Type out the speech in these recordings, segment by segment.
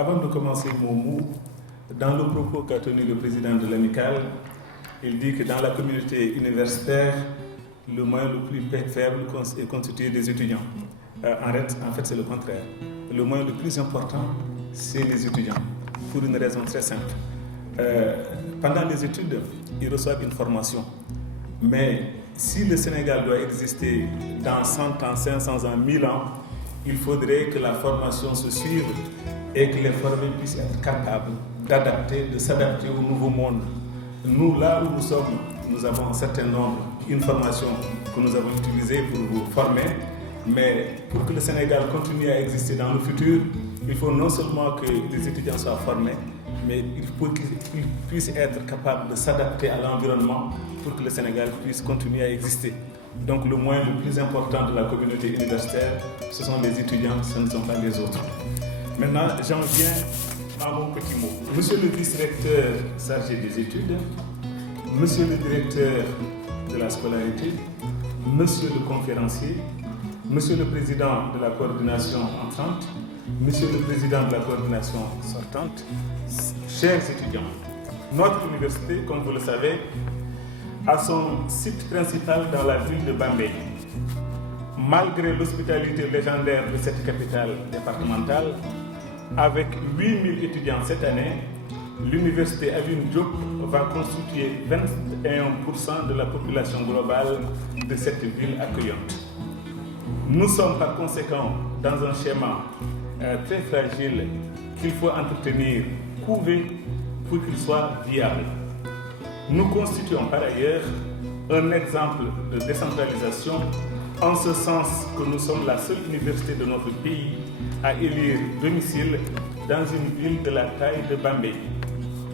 Avant de commencer mon mot, dans le propos qu'a tenu le président de l'Amicale, il dit que dans la communauté universitaire, le moyen le plus faible est constitué des étudiants. En fait, c'est le contraire. Le moyen le plus important, c'est les étudiants, pour une raison très simple. Pendant les études, ils reçoivent une formation. Mais si le Sénégal doit exister dans 100 ans, 500 ans, 1000 ans, il faudrait que la formation se suive et que les formés puissent être capables d'adapter, de s'adapter au nouveau monde. Nous, là où nous sommes, nous avons un certain nombre, une formation que nous avons utilisée pour vous former, mais pour que le Sénégal continue à exister dans le futur, il faut non seulement que les étudiants soient formés, mais il faut qu'ils puissent être capables de s'adapter à l'environnement pour que le Sénégal puisse continuer à exister. Donc le moyen le plus important de la communauté universitaire, ce sont les étudiants, ce ne sont pas les autres. Maintenant, j'en viens à mon petit mot. Monsieur le vice-recteur chargé des études, monsieur le directeur de la scolarité, monsieur le conférencier, monsieur le président de la coordination entrante, monsieur le président de la coordination sortante, chers étudiants, notre université, comme vous le savez, a son site principal dans la ville de Bambey. Malgré l'hospitalité légendaire de cette capitale départementale, avec 8000 étudiants cette année, l'université Alioune Diop va constituer 21% de la population globale de cette ville accueillante. Nous sommes par conséquent dans un schéma très fragile qu'il faut entretenir, couver pour qu'il soit viable. Nous constituons par ailleurs un exemple de décentralisation en ce sens que nous sommes la seule université de notre pays à élire domicile dans une ville de la taille de Bambey.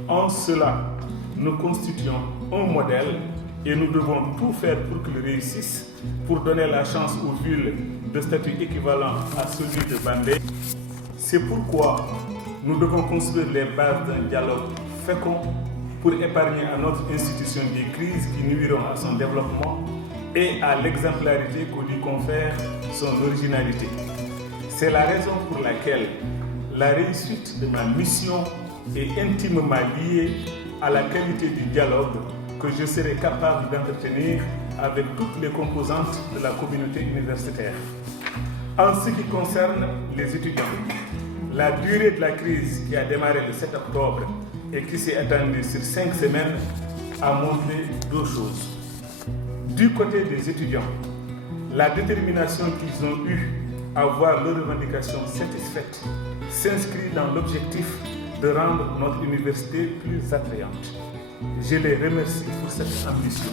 En cela, nous constituons un modèle et nous devons tout faire pour qu'il réussisse, pour donner la chance aux villes de statut équivalent à celui de Bambey. C'est pourquoi nous devons construire les bases d'un dialogue fécond pour épargner à notre institution des crises qui nuiront à son développement et à l'exemplarité que lui confère son originalité. C'est la raison pour laquelle la réussite de ma mission est intimement liée à la qualité du dialogue que je serai capable d'entretenir avec toutes les composantes de la communauté universitaire. En ce qui concerne les étudiants, la durée de la crise qui a démarré le 7 octobre et qui s'est étendue sur 5 semaines a montré deux choses. Du côté des étudiants, la détermination qu'ils ont eue à voir leurs revendications satisfaites s'inscrit dans l'objectif de rendre notre université plus attrayante. Je les remercie pour cette ambition.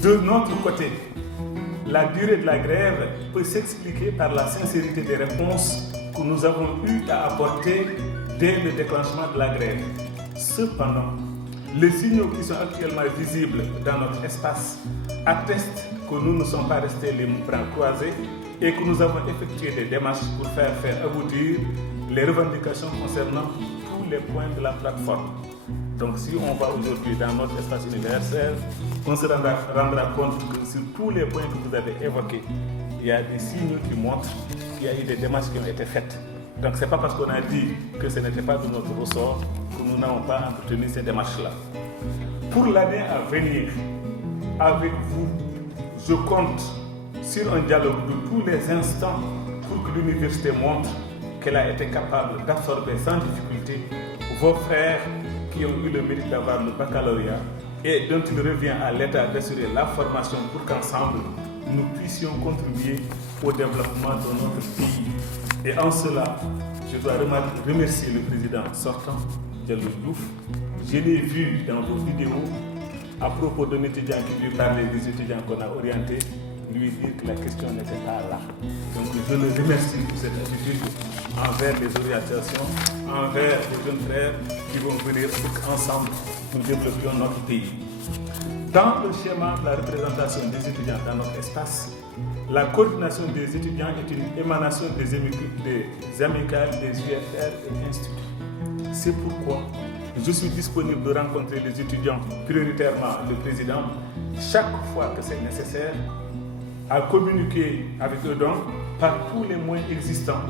De notre côté, la durée de la grève peut s'expliquer par la sincérité des réponses que nous avons eu à apporter dès le déclenchement de la grève. Cependant, les signaux qui sont actuellement visibles dans notre espace attestent que nous ne sommes pas restés les bras croisés et que nous avons effectué des démarches pour faire aboutir les revendications concernant tous les points de la plateforme. Donc si on va aujourd'hui dans notre espace universitaire, on se rendra compte que sur tous les points que vous avez évoqués, il y a des signaux qui montrent qu'il y a eu des démarches qui ont été faites. Donc ce n'est pas parce qu'on a dit que ce n'était pas de notre ressort que nous n'avons pas entretenu ces démarches-là. Pour l'année à venir, avec vous, je compte sur un dialogue de tous les instants pour que l'université montre qu'elle a été capable d'absorber sans difficulté vos frères qui ont eu le mérite d'avoir le baccalauréat et dont il revient à l'État d'assurer la formation pour qu'ensemble, nous puissions contribuer au développement de notre pays. Et en cela, je dois remercier le président sortant, Diallo Diouf. Je l'ai vu dans vos vidéos à propos d'un étudiant qui lui parlait des étudiants qu'on a orientés, lui dire que la question n'était pas là. Donc je le remercie pour cette attitude envers les orientations, envers les jeunes frères qui vont venir pour qu'ensemble nous développions notre pays. Dans le schéma de la représentation des étudiants dans notre espace, la coordination des étudiants est une émanation des amicales, des UFR et instituts. C'est pourquoi je suis disponible de rencontrer les étudiants, prioritairement le président, chaque fois que c'est nécessaire, à communiquer avec eux donc par tous les moyens existants,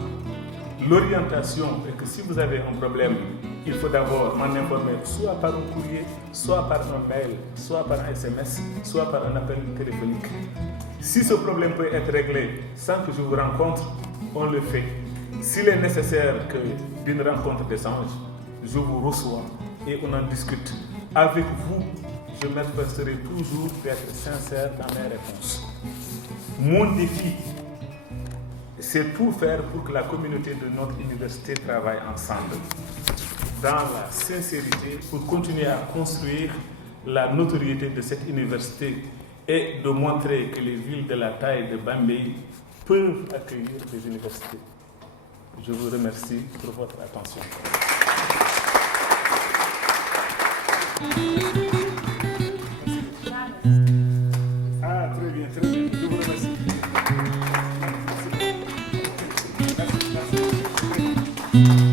l'orientation est que si vous avez un problème, il faut d'abord m'en informer soit par un courrier, soit par un mail, soit par un SMS, soit par un appel téléphonique. Si ce problème peut être réglé sans que je vous rencontre, on le fait. S'il est nécessaire qu'une rencontre d'échange, je vous reçois et on en discute. Avec vous, je m'efforcerai toujours d'être sincère dans mes réponses. Mon défi, c'est tout faire pour que la communauté de notre université travaille ensemble, dans la sincérité, pour continuer à construire la notoriété de cette université et de montrer que les villes de la taille de Bambey peuvent accueillir des universités. Je vous remercie pour votre attention. Ah, très bien, très bien. Je vous remercie. Merci. Merci.